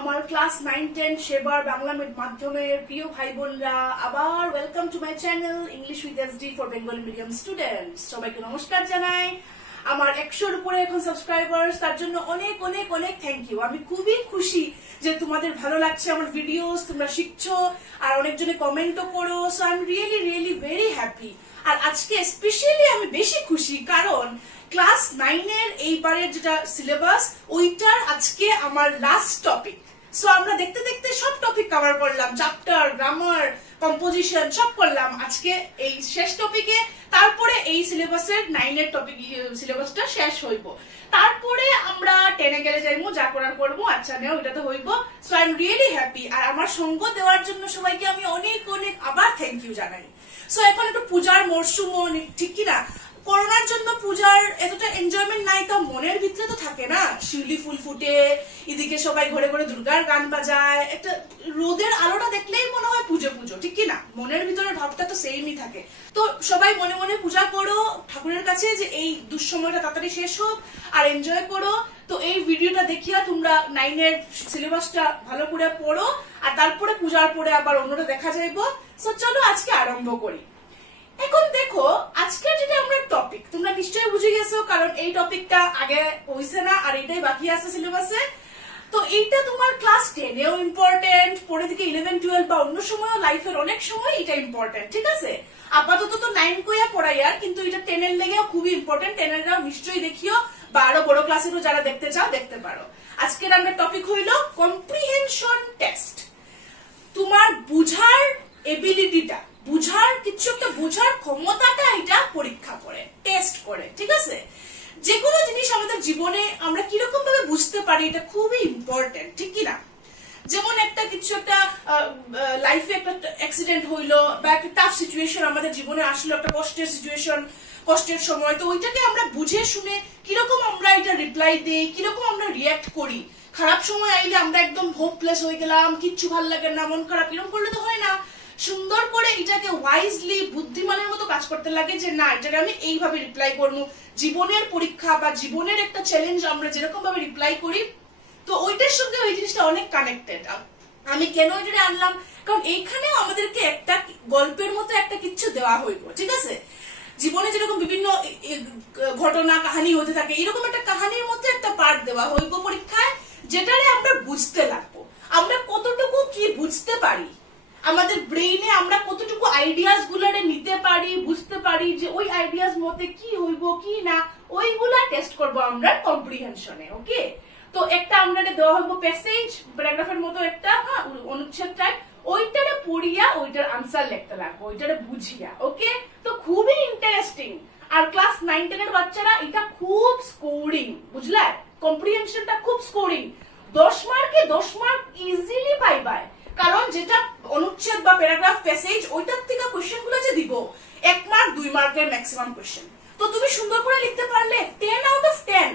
আমার ক্লাস 9-10 সেবার বাংলা মাধ্যমের প্রিয় ভাই বোনরা আবার welcome to my channel English with SD for Bengali medium students. সবাইকে নমস্কার জানাই। আমার 100-র উপরে এখন সাবস্ক্রাইবার্স, তার জন্য অনেক অনেক অনেক থ্যাংক ইউ। আমি খুবই খুশি যে তোমাদের ভালো লাগছে আমার ভিডিওস, তোমরা শিখছো আর অনেকজনে কমেন্টও করো। So I am really really very happy. আর আজকে স্পেশালি আমি বেশি খুশি কারণ ক্লাস 9-এর এইবারের যেটা সিলেবাস ওইটার আজকে আমার লাস্ট টপিক। সো আমরা দেখতে দেখতে সব টপিক কভার করলাম, চ্যাপ্টার, গ্রামার, কম্পোজিশন সব করলাম। আজকে এই শেষ টপিকে তারপরে এই সিলেবাসের 9-এর টপিক সিলেবাসটা শেষ হইব। তারপরে আমরা 10-এ গেলে যাইবো, যা করার করবো। আচ্ছা নেও, এটা তো হইব। So I am really happy. আর আমার সঙ্গ দেওয়ার জন্য সবাইকে আমি অনেক অনেক আবার থ্যাংক ইউ জানাই। সো এখন একটু পূজার মরশুমও, ঠিক কিনা? করোনার জন্য পূজার এতটা এনজয়মেন্ট নাই, তো মনের ভিতরে তো থাকে না, শিউলি ফুল ফুটে, এদিকে সবাই ঘরে ঘরে দুর্গার গান বাজায়, একটা রোদের আলোটা দেখলেই মনে হয় পুজো পুজো, ঠিক কিনা? মনের ভিতরে ভাবটা তো সেমই থাকে। তো সবাই মনে মনে পূজা করো ঠাকুরের কাছে যে এই দুঃসময়টা তাড়াতাড়ি শেষ হোক আর এনজয় করো। তো এই ভিডিওটা দেখিয়া তোমরা 9-এর সিলেবাসটা ভালো করে পড়ো আর তারপরে পূজার পরে আবার অন্যটা দেখা যাইব। সো চলো আজকে আরম্ভ করি। এখন দেখো আজকের যেটা আমরা টপিক, তোমরা নিশ্চয়ই বুঝে গেছো কারণ এই টপিকটা আগে হইছে না আর এটাই বাকি আছে সিলেবাসে। তো এইটা তোমার ক্লাস 10-এও ইম্পর্টেন্ট, পরে দিকে 11-12 বা অন্য সময়ও লাইফের অনেক সময় এটা ইম্পর্টেন্ট, ঠিক আছে? আপাতত তো 9 কইয়া পড়াই আর, কিন্তু এটা 10-এর লেগেও খুবই ইম্পর্টেন্ট। 10-এররাও নিশ্চয়ই দেখিও বা আরো বড় ক্লাসেরও যারা দেখতে চাও দেখতে পারো। আজকের আমরা টপিক হইল কম্প্রিহেনশন টেস্ট। তোমার বুঝার এবিলিটিটা, বুঝার কিছু একটা বুঝার ক্ষমতাটা এটা পরীক্ষা করে, টেস্ট করে, ঠিক আছে? যে কোনো জিনিস আমাদের জীবনে আমরা কিরকম ভাবে বুঝতে পারি এটা খুবই ইম্পর্টেন্ট, ঠিক কিনা? যেমন একটা কিছু একটা লাইফে একটা অ্যাক্সিডেন্ট হইলো বা একটা টাফ সিচুয়েশন আমাদের জীবনে আসলো, একটা কষ্টের সিচুয়েশন, কষ্টের সময়, তো ওইটাকে আমরা বুঝে শুনে কিরকম আমরা এটা রিপ্লাই দেই, কিরকম আমরা রিয়াক্ট করি। খারাপ সময় আইলে আমরা একদম হোপলেস হয়ে গেলাম, কিচ্ছু ভাল লাগে না, মন খারাপ, এরকম করলে তো হয় না। সুন্দর করে এটাকে ওয়াইজলি বুদ্ধিমানের মতো কাজ করতে লাগে যে না, এটাকে আমি এইভাবে রিপ্লাই করবো। জীবনের পরীক্ষা বা জীবনের একটা চ্যালেঞ্জ আমরা যেরকম ভাবে রিপ্লাই করি, তো ওইটার সঙ্গে ওই জিনিসটা অনেক কানেক্টেড। আমি কেন এটা আনলাম, কারণ এইখানেও আমাদেরকে একটা গল্পের মতো একটা কিছু দেওয়া হইব, ঠিক আছে? জীবনে যেরকম বিভিন্ন ঘটনা কাহিনী হতে থাকে, এরকম একটা কাহিনীর মধ্যে একটা পার্ট দেওয়া হইব পরীক্ষায়, যেটারে আমরা বুঝতে লাগবো। আমরা কতটুকু কি বুঝতে পারি, আমাদের ব্রেইনে আমরা কতটুকু আইডিয়াস গুলারে নিতে পারি, বুঝতে পারি যে ওই আইডিয়াস মতে কি হইব কি না, ওইগুলা টেস্ট করব আমরা কম্প্রিহেনশনে। ওকে, তো একটা আমরা দেওয়া হইব প্যাসেজ, প্যারাগ্রাফের মতো একটা অনুচ্ছেদ টাইপ, ওইটারে পড়িয়া ওইটার আনসার লিখতে লাগবে, ওইটারে বুঝিয়া। ওকে, তো খুবই ইন্টারেস্টিং। আর ক্লাস 9-10 এর বাচ্চারা এটা খুব স্কোরিং, বুঝলা? কম্প্রিহেনশনটা খুব স্কোরিং। 10 মার্কে 10 মার্ক ইজিলি পাইবাই, কারণ যেটা অনুচ্ছেদ বা প্যারাগ্রাফ প্যাসেজ ওইটার থেকে কোশ্চেন গুলো যে দিব 1 মার্ক 2 মার্কের ম্যাক্সিমাম কোশ্চেন, তো তুমি সুন্দর করে লিখতে পারলে 10 আউট অফ 10।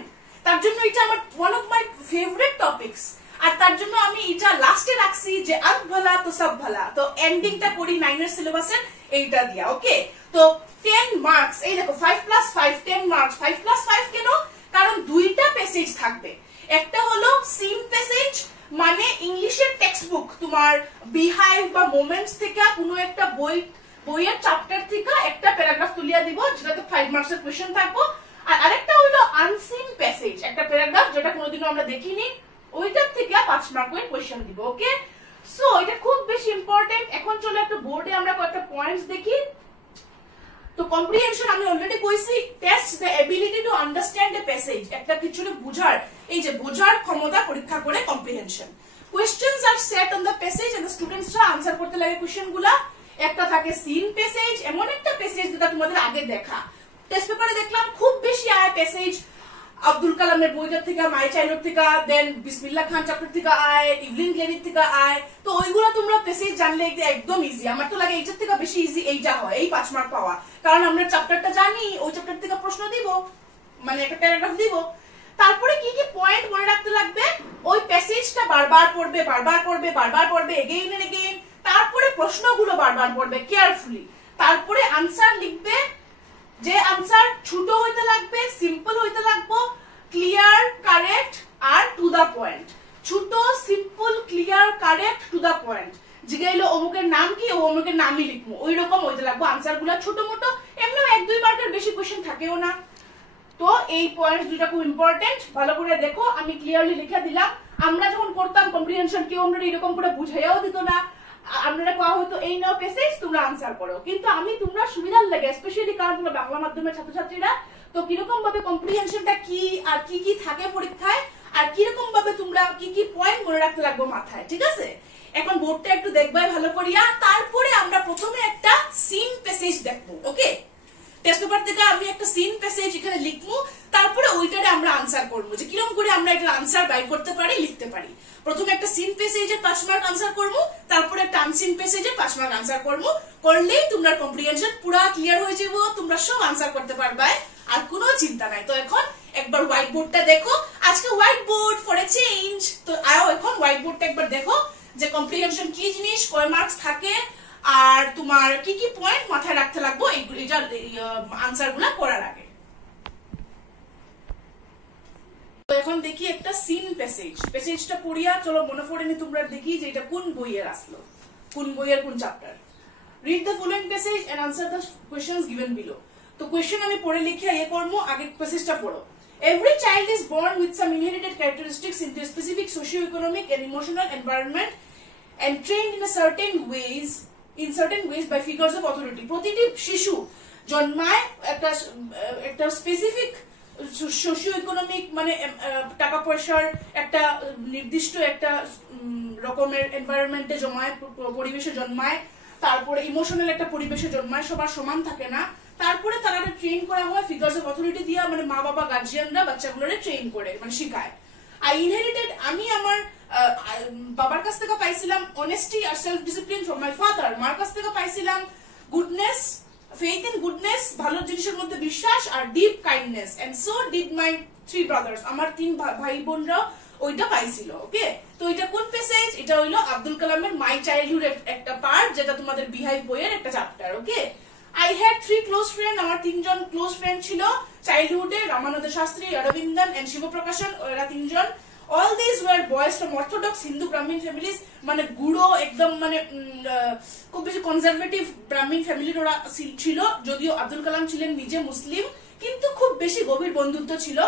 তার জন্য এটা আমার one of my favourite topics. আর তার জন্য আমি এটা লাস্টে রাখছি যে আব ভালা তো সব ভালা। তো এন্ডিংটা করি 9-এর সিলেবাসের এইটা দিয়া। ওকে, তো 10 মার্কস, এই দেখো 5+5 10 মার্কস। 5+5 কেন? কারণ দুইটা প্যাসেজ থাকবে। একটা হলো সিম প্যাসেজ, মানে ইংলিশের টেক্সট বুক তোমার বিহাইভ বা মোমেন্টস থেকে কোনো একটা বইয়ের চ্যাপ্টার থেকে একটা প্যারাগ্রাফ তুলিয়া দিব, যেটাতে 5 মার্কসের কোশ্চেন থাকবো। আর আরেকটা হলো আনসিন প্যাসেজ, একটা প্যারাগ্রাফ যেটা কোনোদিনও আমরা দেখিনি, ওইটার থেকে 5 মার্কের কোশ্চেন দিব। ওকে, সো এটা খুব বেশি ইম্পর্টেন্ট। এখন চলো একটা বোর্ডে আমরা কয়েকটা পয়েন্টস দেখি। তো কম্প্রিহেনশন আমি অলরেডি কইছি, test the ability to understand a passage, একটা কিছুরে বুঝার, এই যে বোঝার ক্ষমতা পরীক্ষা করে কম্প্রিহেনশন। কোয়েশ্চেনস আর set on the passage and the স্টুডেন্টসরা আনসার করতে লাগে কোশ্চেনগুলা। একটা থাকে সিন প্যাসেজ, এমন একটা প্যাসেজ যেটা তোমাদের আগে দেখা, টেস্ট পেপারে দেখলাম খুব বেশি আয় প্যাসেজ আব্দুল কালামের বইটার থেকে, মাই চাইল্ডহুড থেকে, দেন বিসমিল্লাহ খান চ্যাপ্টার থেকে আয়, ইভলিন গ্লেনির থেকে আয়। তো ওইগুলো তোমরা প্যাসেজ জানলে একদম ইজি। আমার তো লাগে এইটার থেকে বেশি ইজি এইটা হয়, এই 5 মার্ক পাওয়া, কারণ আমরা চ্যাপ্টারটা জানি, ওই চ্যাপ্টার থেকে প্রশ্ন দিব, মানে একটা প্যারাগ্রাফ দিব। তারপরে কি কি পয়েন্ট মনে রাখতে লাগবে, ওই প্যাসেজটা বারবার পড়বে, বারবার পড়বে, বারবার পড়বে, এগেইন এন্ড এগেইন। তারপরে প্রশ্নগুলো বারবার পড়বে কেয়ারফুলি। তারপরে আনসার লিখবে, যে আনসার ছোট হইতে লাগবে, সিম্পল হইতে লাগবে, ক্লিয়ার, কারেক্ট আর টু দা পয়েন্ট। ছোট, simple, correct to the point. জিগাইলো অমুকের নাম কি, ও অমুকের নামই লিখবো, ওই রকম হইতে লাগবো। আনসার গুলা ছোট মোটো, এমনি 1-2 মার্কের বেশি কোয়েশ্চেন থাকেও না। তো এই পয়েন্টস দুটা খুব ইম্পর্টেন্ট, ভালো করে দেখো। আমি ক্লিয়ারলি লিখে দিলাম। আমরা যখন করতাম কম্প্রিহেনশন, কেউ আমরা এরকম করে বুঝাইয়াও দিত না। আপনারা কোয়া হয়তো এই নাও প্যাসেজ, তোমরা আনসার করো। কিন্তু আমি তোমরা সুবিধার লাগে, স্পেশালি কারণ তোমরা বাংলা মাধ্যমের ছাত্রছাত্রীরা, তো কিরকম ভাবে কম্প্রিহেনশনটা কি আর কি কি থাকে পরীক্ষায়, আর কিরকম ভাবে তোমরা কি কি পয়েন্ট মনে রাখতে লাগবে মাথায়, ঠিক আছে? এখন বোর্ডটা একটু দেখবাই ভালো করিয়া। তারপরে আমরা প্রথমে একটা সিন প্যাসেজ দেখবো, ওকে? টেস্ট পেপার থেকে আমি একটা সিন প্যাসেজ এখানে লিখবো, তারপরে ওইটারে আমরা আনসার করবো, যে কিরকম করে আমরা একটা আনসার বাইর করতে পারি, লিখতে পারি। প্রথমে একটা সিন প্যাসেজে 5 মার্ক আনসার করবো, তারপরে একটা আনসিন প্যাসেজে 5 মার্ক আনসার করবো। করলেই তোমরা কম্প্রিহেনশন পুরা ক্লিয়ার হয়ে যাবো, তোমরা সব আনসার করতে পারবে, আর কোনো চিন্তা নাই। তো এখন একবার হোয়াইট বোর্ডটা দেখো। আজকে white board for a change. তো আয়ো এখন হোয়াইট বোর্ডটা একবার দেখো, যে কম্প্রিহেনশন কি জিনিস, কয় মার্কস থাকে, আর তোমার কি কি পয়েন্ট মাথায় রাখতে লাগবে এইটা আনসার গুলা করার আগে। তো এখন দেখি একটা সিন প্যাসেজ। প্যাসেজটা পড়িয়া চলো মনে পড়ে নি তোমরা, দেখি যে এটা কোন বইয়ের আসলো, কোন বইয়ের কোন chapter. Read the following passage and answer the questions given below. তো কোয়েশ্চেন আমি পড়ে লিখে ইয়ে করবো, আগে প্যাসেজটা পড়ো। Every child is born with some inherited characteristics into a specific socio-economic and emotional environment and trained in certain ways by figures of authority. প্রতিটি শিশু জন্মায় একটা স্পেসিফিক সোশিও ইকোনমিক, মানে টাকা পয়সার একটা নির্দিষ্ট একটা রকমের এনভায়রনমেন্টে জন্মায়, পরিবেশে জন্মায়। তারপরে ইমোশনাল একটা পরিবেশে জন্মায়, সবার সমান থাকে না। তারপরে তারা ট্রেন করা হয় ফিগার্স অফ অথরিটি দিয়া, মানে মা বাবা গার্জিয়ানরা বাচ্চাগুলোরে ট্রেন করে, মানে শিখায়। আই ইনহেরিটেড, আমি আমার বাবার কাছ থেকে পাইছিলাম অনেস্টি আর self discipline from my father. মার কাছ থেকে পাইছিলাম গুডনেস, ফেইথ ইন গুডনেস, ভালো জিনিসের মধ্যে বিশ্বাস, আর deep kindness. And so did my 3 brothers, আমার 3 ভাই বোনরা ওইটা পাইছিল, ওকে? তো এটা কোন প্যাসেজ? এটা হইলো আব্দুল কালামের মাই চাইল্ডহুড একটা পার্ট, যেটা তোমাদের বিহাইভ বইয়ের একটা chapter, okay? I had 3 close friends, আমার 3 জন ক্লোজ ফ্রেন্ড ছিল চাইল্ডহুডে, রামানন্দ শাস্ত্রী, অরবিন্দন এন্ড শিবপ্রকাশন, এরা 3 জন। All these were boys from orthodox Hindu Brahmin families, মানে গুড়ো একদম, মানে খুব বেশি কনজারভেটিভ ব্রাহ্মণ ফ্যামিলির ওরা ছিল। যদিও আব্দুল কালাম ছিলেন নিজে মুসলিম, কিন্তু খুব বেশি গভীর বন্ধুত্ব ছিল।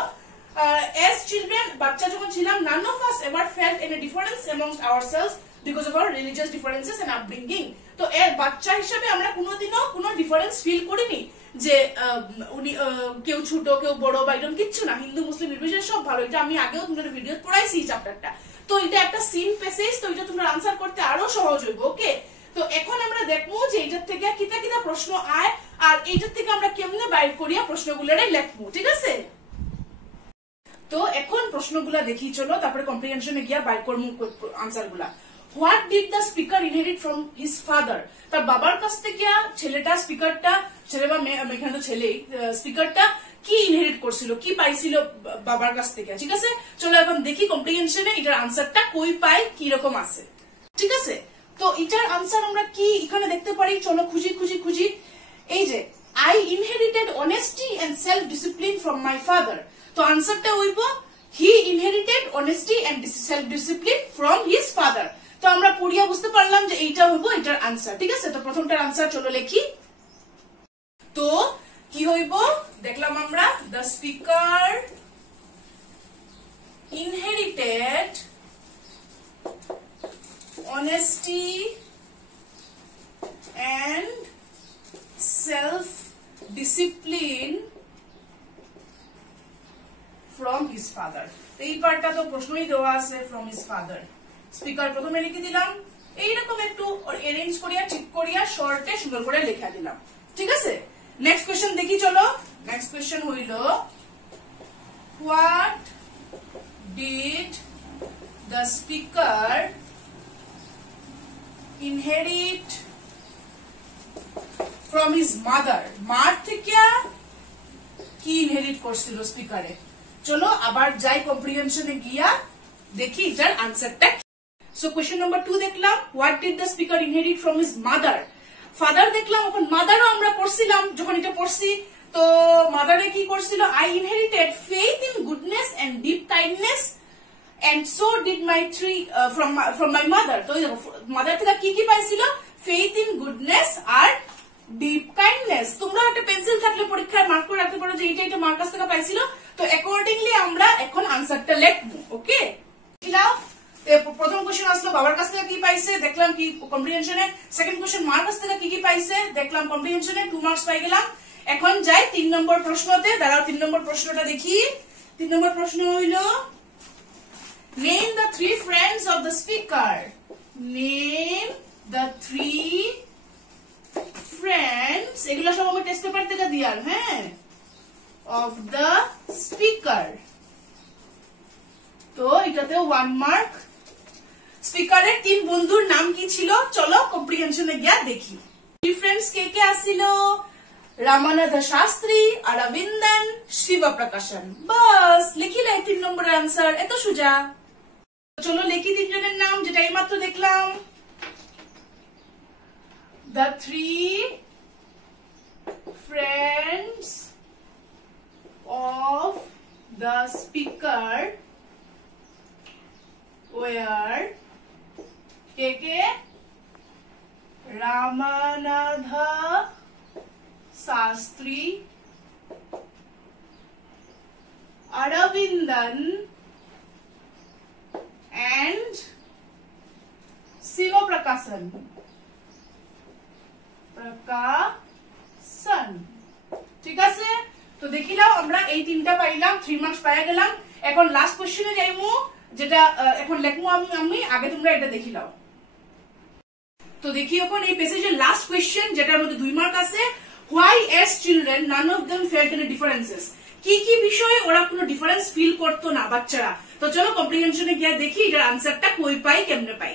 As children, বাচ্চা যখন ছিলাম, none of us ever felt any difference amongst ourselves because of our religious differences and upbringing. তো এর বাচ্চা হিসেবে আমরা কোনোদিনও কোনো ডিফারেন্স ফিল করিনি, যে উনি কেউ ছোট কেউ বড় বা এরকম কিচ্ছু না। হিন্দু মুসলিম নির্বিশেষে সব ভালো। এটা আমি আগেও তোমাদের ভিডিও পড়াইছি এই চ্যাপ্টারটা। তো এটা একটা সিন প্যাসেজ, তো এটা তোমরা আনসার করতে আরো সহজ হইব, ওকে? তো এখন আমরা দেখবো যে এটার থেকে কিতা কিতা প্রশ্ন আয়, আর এইটার থেকে আমরা কেমনে বাইর করিয়া প্রশ্নগুলোরে লিখবো, ঠিক আছে? তো এখন প্রশ্নগুলা দেখি চলো, তারপরে কম্প্রিহেনশনে গিয়া বাইর করবো আনসারগুলা। What did the speaker inherit from his father? তার বাবার কাছ থেকে ছেলেটা, স্পিকারটা, ছেলে বা মেয়ে, এখানে তো ছেলেই, স্পিকারটা কি ইনহেরিট করছিল, কি পাইছিল বাবার কাছ থেকে, ঠিক আছে? চলো এখন দেখি কম্প্রিহেনশনে এটার আনসারটা কই পাই, কি রকম আছে, ঠিক আছে? তো এটার আনসার আমরা কি এখানে দেখতে পারি, চলো খুঁজি। এই যে I inherited honesty and self discipline from my father. তো আনসারটা হইব he inherited honesty and self discipline from his father. তো আমরা পড়িয়া বুঝতে পারলাম যে এইটা হইব এটার আনসার, ঠিক আছে? তো প্রথমটার আনসার চলো লিখি। তো কি হইব দেখলাম আমরা, the speaker inherited honesty and self discipline from his father. এই পার্টটা তো প্রশ্নই দেওয়া আছে, from his father। স্পিকার প্রথমে লিখে দিলাম, এইরকম একটু অ্যারেঞ্জ করিয়া ঠিক করিয়া শর্টে সুন্দর করে লেখা দিলাম, ঠিক আছে? নেক্সট কোয়েশ্চেন দেখি চলো। নেক্সট কোয়েশ্চেন হইল, what did the speaker inherit from his mother? মার থেকে কি ইনহেরিট করছিল স্পিকারে? চলো আবার যাই কম্প্রিহেনশনে গিয়া দেখি এটার আনসারটা। সো কোয়েশ্চেন নাম্বার 2 দেখলাম, what did the speaker inherit from his mother? Father দেখলাম, এখন মাদারও আমরা পড়ছিলাম যখন এটা পড়ছি। তো মাদারে কি করছিল? I inherited faith in goodness and deep kindness and so did my from my mother. তো মাদার থেকে কি কি পাইছিল? faith in goodness R deep kindness. তোমরা একটা পেন্সিল থাকলে পরীক্ষায় মার্ক করে রাখতে পারো যে এটা মার কাছ থেকে পাইছিল। তো অ্যাকর্ডিংলি আমরা এখন আনসারটা লিখবো। ওকে, প্রথম কোশ্চেন আসলো বাবার কাছ থেকে কি পাইছে, দেখলাম কি কম্প্রিহেনশনে। সেকেন্ড কোশ্চেন মার কাছ থেকে কি কি পাইছে, দেখলাম কম্প্রিহেনশনে, 2 মার্কস পাই গেলাম। এখন যাই 3 নম্বর প্রশ্নতে। দাঁড়াও 3 নম্বর প্রশ্নটা দেখি। 3 নম্বর প্রশ্ন হইল name the 3 friends of the speaker. Name the 3 friends, এগুলো সব আমি টেস্ট পেপার থেকে দিয়ার, হ্যাঁ, of the speaker. তো এটাতে 1 মার্ক। স্পিকারের 3 বন্ধুর নাম কি ছিল? চলো কম্প্রিহেনশনে গিয়া দেখি। 3 ফ্রেন্ডস কে কে আসছিল? রামানাথ শাস্ত্রী, অরবিন্দন, শিবপ্রকাশন। বাস লিখিলে 3 নম্বরের আনসার, এত সোজা। চলো লিখি 3 জনের নাম যেটা এইমাত্র দেখলাম। The 3 friends of the speaker were K.K. Ramanatha Shastri, Aravindan and Sivaprakasan. ঠিক আছে, তো দেখিলাম আমরা এই 3টা পাইলাম, 3 মার্কস পাই গেলাম। এখন লাস্ট কোশ্চেনে যাইমু, যেটা এখন লেখমু আমি আগে, তোমরা এটা দেখিলাও। তো দেখি এখন এই পেজের লাস্ট কোশ্চেন, যেটার মধ্যে 2 মার্ক আছে। why as children none of them felt any differences? কি কি বিষয়ে ওরা কোনো ডিফারেন্স ফিল করতো না বাচ্চারা? তো চলো কম্প্রিহেনশনে গিয়ে দেখি এটার আনসারটা কই পাই, কেমনে পাই।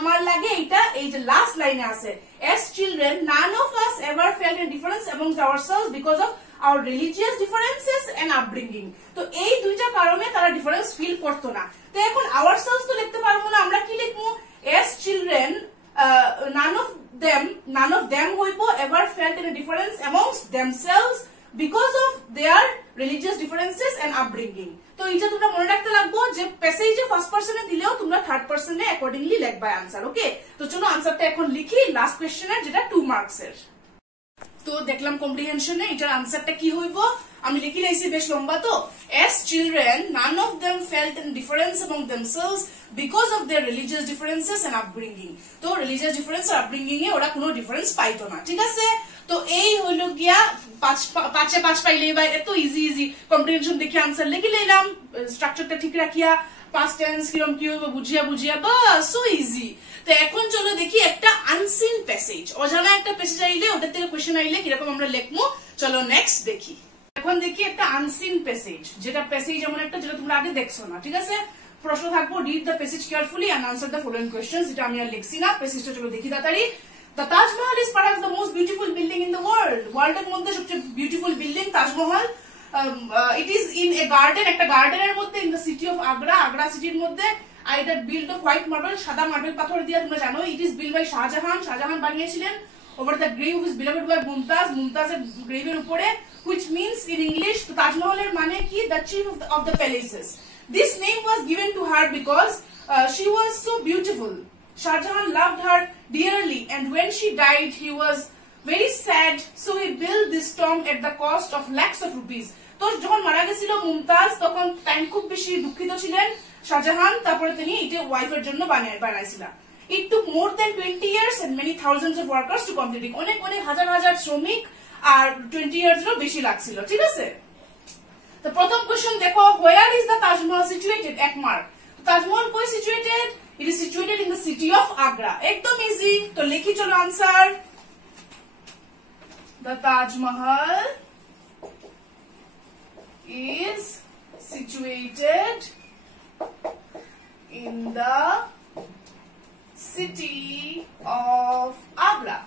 আমার লাগে এটা এই যে লাস্ট লাইনে আছে, as children none of us ever felt a difference amongst ourselves because of our religious differences and upbringing. তো এই দুইটা কারণে তারা ডিফারেন্স ফিল করতো না। তো এখন ourselves তো লিখতে পারবো না, আমরা কি লিখবো? as children none of them হইবো ever felt a difference amongst themselves because of their religious differences and upbringing. তো এটা তোমরা মনে রাখতে লাগবো যে প্যাসেজে ফার্স্ট পারসনে দিলেও তোমরা থার্ড পারসনে অ্যাকর্ডিংলি লিখবা আনসার। ওকে, তো চলো আনসারটা এখন লিখি লাস্ট কোশ্চেনের, যেটা 2 মার্কসের। তো দেখলাম কম্প্রিহেনশনে এটার আনসারটা কি হইব, আমি লিখি লাইছি বেশ লম্বা। তো as children none of them felt a difference among themselves because of their religious differences and upbringing. তো religious difference আর upbringing এ ওরা কোনো ডিফারেন্স পাইতো না। ঠিক আছে, তো এই হইল গিয়া 5 পাইলে বা এত ইজি কম্প্রিহেনশন দেখে আনসার লিখে লইলাম, স্ট্রাকচারটা ঠিক রাখিয়া past tense কিরকম কি হবে বুঝিয়া বাস, সো ইজি। তো এখন চলো দেখি একটা আনসিন প্যাসেজ, অজানা একটা প্যাসেজ আইলে ওটার থেকে কোশ্চেন আইলে কিরকম আমরা লিখবো। চলো নেক্সট দেখি। এখন দেখি একটা আনসিন প্যাসেজ, যেটা প্যাসেজ এমন একটা যেটা তোমরা আগে দেখছো না। ঠিক আছে, প্রশ্ন থাকবো read the passage carefully and answer the following questions, যেটা আমি আর লিখছি না। প্যাসেজটা চলো দেখি তাড়াতাড়ি। The Taj Mahal is perhaps the most beautiful building in the world. ওয়ার্ল্ডের মধ্যে সবচেয়ে beautiful building Taj Mahal. It is in a garden, একটা গার্ডেনের মধ্যে, in the city of Agra, Agra সিটির মধ্যে। আর এটা built of white marble, সাদা মার্বেল পাথর দিয়ে, তোমরা জানো। It is built by Shahjahan বানিয়েছিলেন। Over the grave of his beloved wife মুমতাজের গ্রেভের উপরে, which means in English, তাজমহলের মানে কি? The chief of the palaces. This name was given to her because she was so beautiful. Shah Jahan loved her dearly, and when she died, he was very sad, so he built this tomb at the cost of lakhs of rupees. তো যখন মারা গেছিল মুমতাজ, তখন time খুব বেশি দুঃখিত ছিলেন শাহজাহান, তারপরে তিনি এটা ওয়াইফের জন্য বানাইছিলেন। It took more than 20 years and many thousands of workers to complete it. অনেক হাজার শ্রমিক আর 20 years এরও বেশি লাগছিল। ঠিক আছে, তো প্রথম কোশ্চেন দেখো, where is the Taj Mahal situated? 1 mark. Taj Mahal কই situated? It is situated in the city of Agra. একদম ইজি। তো লিখি চলো answer. The Taj Mahal is situated in the city of Agra.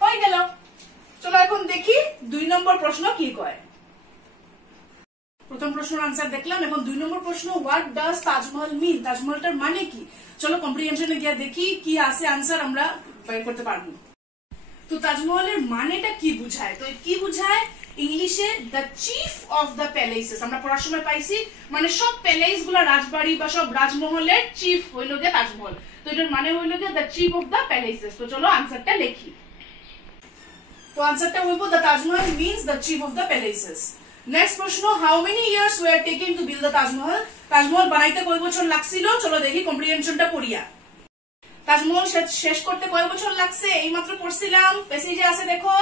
হয়ে গেল। চলো এখন দেখি 2 নম্বর প্রশ্ন কি কয়। প্রথম প্রশ্নের আনসার দেখলাম, এখন 2 নম্বর প্রশ্ন, হোয়াট ডাজ তাজমহল মিন? তাজমহলটার মানে কি? চলো কম্প্রিহেনশনে গিয়ে দেখি কি আছে আনসার, আমরা বের করতে পারবো। তো তাজমহলের মানেটা কি বুঝায়? তো কি বুঝায়? ইংলিশে the chief of the palaces আমরা পড়ার সময় পাইছি, মানে সব প্যালেস গুলা রাজবাড়ি বা সব রাজমহলের চিফ হইল গিয়ে তাজমহল। তো এটার মানে হইল গিয়ে the chief of the palaces. তো চলো আনসারটা লিখি। তো আনসারটা হইব the Taj Mahal means the chief of the palaces. Next প্রশ্ন, how many years were taken to build the Taj Mahal? Taj Mahal বানাইতে কয় বছর লাগছিল? চলো দেখি কম্প্রিহেনশনটা পড়িয়া। তাজমহল শেষ করতে কয় বছর লাগছে? এইমাত্র পড়ছিলাম, পেসেজে আছে দেখো,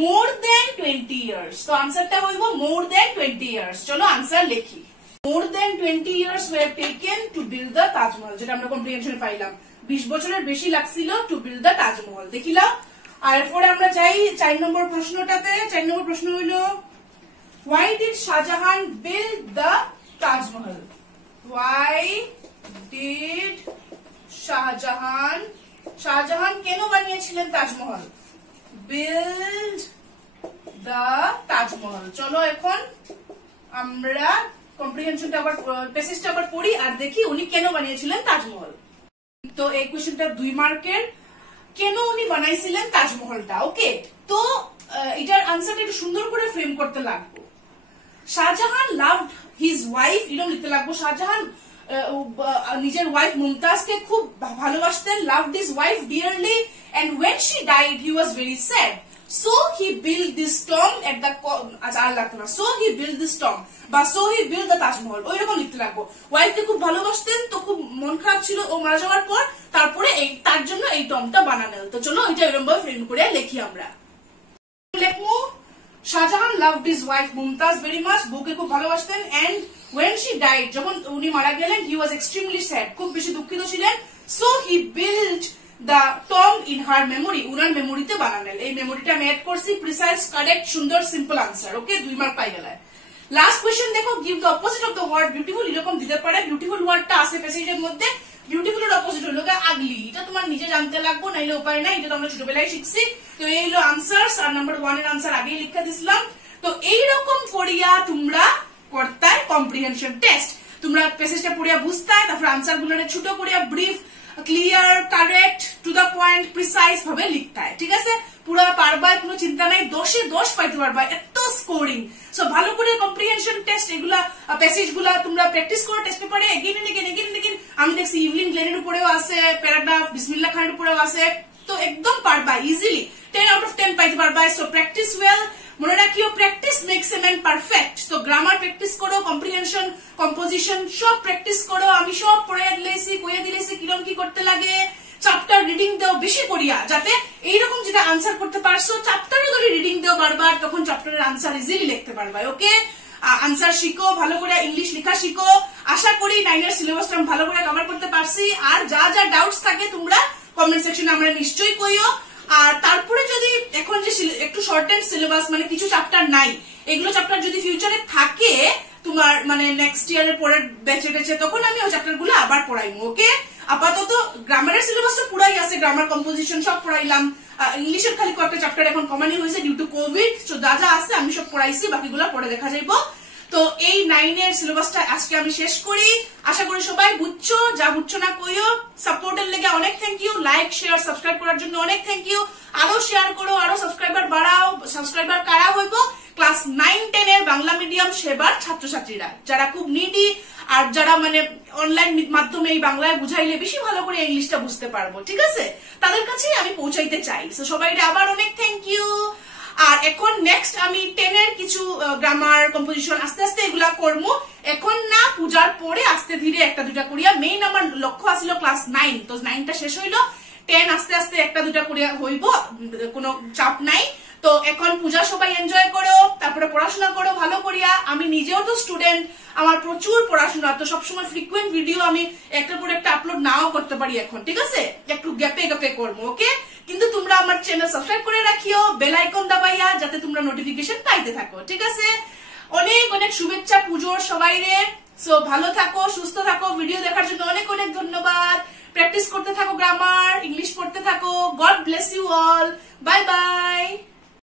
মোর দেন 20 ইয়ার্স। তো আনসারটা হইব মোর দেন 20 ইয়ার্স। চলো আনসার লিখি। মোর দেন 20 years were taken to build the Taj Mahal, যেটা আমরা কম্প্রিহেনশনে পাইলাম। 20 বছরের বেশি লাগছিল টু বিল্ড দ্য তাজমহল, দেখিলা। আর এরপরে আমরা যাই 4 নম্বর প্রশ্নটাতে। 4 নম্বর প্রশ্ন হইল, why did Shahjahan build the Taj Mahal? Why did Shahjahan কেন বানিয়েছিলেন তাজমহল? Build the Taj Mahal. চলো এখন আমরা কম্প্রিহেনশনটা আবার প্যাসেজটা আবার পড়ি আর দেখি উনি কেন বানিয়েছিলেন তাজমহল। তো এই কোয়েশ্চেনটা 2 মার্কের। কেন উনি বানাইছিলেন তাজমহলটা? ওকে, তো এটার আনসারটা একটু সুন্দর করে ফ্রেম করতে লাগবে। শাহজাহান লাভড হিজ ওয়াইফ, এরকম লিখতে লাগবো। শাহজাহান নিজের ওয়াইফ মুমতাজকে খুব ভালোবাসতেন, loved his wife dearly, and when she died he was very sad, so he build this tomb at the, আচ্ছা আর লাগতো না, so he build this tomb বা so he build the Taj Mahal, ওইরকম লিখতে লাগবো। ওয়াইফকে খুব ভালোবাসতেন, তো খুব মন খারাপ ছিল ও মারা যাওয়ার পর, তারপরে তার জন্য এই টম্বটা বানানো। তো চলো এটা এরকম ভাবে ফ্রেম করে লিখি আমরা। লেখমু, Shah Jahan loved his wife Mumtaz very much, বউকে খুব ভালোবাসতেন, এন্ড when she died, যখন উনি মারা গেলেন, he was extremely sad, খুব বেশি দুঃখিত ছিলেন, so he built the tomb in her memory, উনার মেমোরিতে বানালেন। এই মেমোরিটা আমি এড করছি, প্রিসাইজ, কারেক্ট, সুন্দর, সিম্পল আনসার। ওকে, 2 মার্ক পাই গেল। লাস্ট কোয়েশ্চেন দেখো, give the opposite of the word beautiful, এরকম দিতে পারে। বিউটিফুল ওয়ার্ডটা আছে প্যাসেজের মধ্যে, বিউটিফুল এর অপোজিট হলো আগলি। এটা তোমার নিজে জানতে লাগবো, নাইলে উপায় নাই, এটা তো আমরা ছোটবেলায় শিখছি। তো এই হলো আনসারস, আর নাম্বার 1 এর আনসার আগেই লিখে দিছিলাম। তো এইরকম করিয়া তোমরা করতায় কম্প্রিহেনশন টেস্ট, তোমরা প্যাসেজটা পড়িয়া বুঝতায়, তারপর আনসার গুলো ছোট করিয়া brief, clear, correct, to the point, precise ভাবে লিখতায়। ঠিক আছে, পুরা পারবা, কোনো চিন্তা নাই, 10 এ 10 পাইতে পারবা, এত স্কোরিং। সো ভালো করে কম্প্রিহেনশন টেস্ট এগুলা প্যাসেজ গুলা তোমরা প্র্যাকটিস করো টেস্ট পেপারে, এগেইন এন্ড এগেইন। আমি দেখছি ইভলিন গ্লেনের উপরেও আছে, প্যারাগ্রাফ বিসমিল্লাহ খানের উপরেও আছে, তো একদম পারবা ইজিলি, 10 আউট অফ 10 পাইতে পারবা। সো প্র্যাকটিস ওয়েল, মনে রাখিও practice makes a man perfect. তো গ্রামার প্র্যাকটিস করো, কম্প্রিহেনশন, কম্পোজিশন সব প্র্যাকটিস করো। আমি সব পড়ে দিলেছি, কইয়া দিলেছি কিরকম কি করতে লাগে। চ্যাপ্টার রিডিং দাও বেশি করিয়া, যাতে এইরকম যেটা আনসার করতে পারছো, চ্যাপ্টারও যদি রিডিং দাও বারবার, তখন চ্যাপ্টারের আনসার ইজিলি লিখতে পারবা। ওকে, আনসার শিখো, ভালো করে ইংলিশ লেখা শিখো। আশা করি 9 এর সিলেবাসটা আমি ভালো করে কভার করতে পারছি। আর যা যা ডাউটস থাকে তোমরা কমেন্ট সেকশনে আমরা নিশ্চয়ই কইও। আর তারপরে যদি এখন যে একটু শর্টেন্ড সিলেবাস, মানে কিছু চ্যাপ্টার নাই, এগুলো চ্যাপ্টার যদি ফিউচারে থাকে তোমার, মানে নেক্সট ইয়ারের পরের ব্যাচে টেচে, তখন আমি ওই চ্যাপ্টার গুলো আবার পড়াইবো। ওকে, আপাতত গ্রামারের সিলেবাসটা পুরাই আছে, গ্রামার, কম্পোজিশন সব পড়াইলাম। ইংলিশের খালি কয়েকটা চ্যাপ্টার এখন কমানি হয়েছে ডিউ টু কোভিড। তো যা যা আছে আমি সব পড়াইছি, বাকিগুলো পরে দেখা যাইবো। তো এই 9 এর সিলেবাসটা আজকে আমি শেষ করি। আশা করি সবাই বুঝছো, যা বুঝছো না কইও। সাপোর্টের লেগে অনেক thank you, like, share, subscribe করার জন্য অনেক থ্যাংক ইউ। আরো শেয়ার করো, আরো সাবস্ক্রাইবার বাড়াও। সাবস্ক্রাইবার কারা হইব? ক্লাস 9-10 এর বাংলা মিডিয়াম সেবার ছাত্রছাত্রীরা, যারা খুব নিডি, আর যারা মানে অনলাইন মাধ্যমে এই বাংলায় বুঝাইলে বেশি ভালো করে ইংলিশটা বুঝতে পারবো, ঠিক আছে, তাদের কাছেই আমি পৌঁছাইতে চাই। সো সবাই আবার অনেক থ্যাংক ইউ। আর এখন নেক্সট আমি 10 এর কিছু গ্রামার, কম্পোজিশন আস্তে আস্তে এগুলা করবো। এখন না, পূজার পরে আস্তে ধীরে একটা দুটা করিয়া। মেইন আমার লক্ষ্য আছিল ক্লাস 9, তো 9টা শেষ হইলো, 10 আস্তে আস্তে একটা দুটা করিয়া হইব, কোনো চাপ নাই। তো এখন পূজা সবাই এনজয় করো, তারপরে পড়াশোনা করো ভালো করিয়া। আমি নিজেও তো স্টুডেন্ট, আমার প্রচুর পড়াশোনা, তো সবসময় ফ্রিকুয়েন্ট ভিডিও আমি একটার পর একটা আপলোড নাও করতে পারি এখন, ঠিক আছে, একটু গ্যাপে গ্যাপে করবো। ওকে, কিন্তু তোমরা আমার চ্যানেল সাবস্ক্রাইব করে রাখিও, বেল আইকন দাবাইয়া, যাতে তোমরা নোটিফিকেশন পাইতে থাকো, ঠিক আছে। অনেক অনেক শুভেচ্ছা পুজোর সবাই রে। সো ভালো থাকো, সুস্থ থাকো। ভিডিও দেখার জন্য অনেক অনেক ধন্যবাদ। প্র্যাকটিস করতে থাকো গ্রামার, ইংলিশ পড়তে থাকো। God bless you all. Bye by.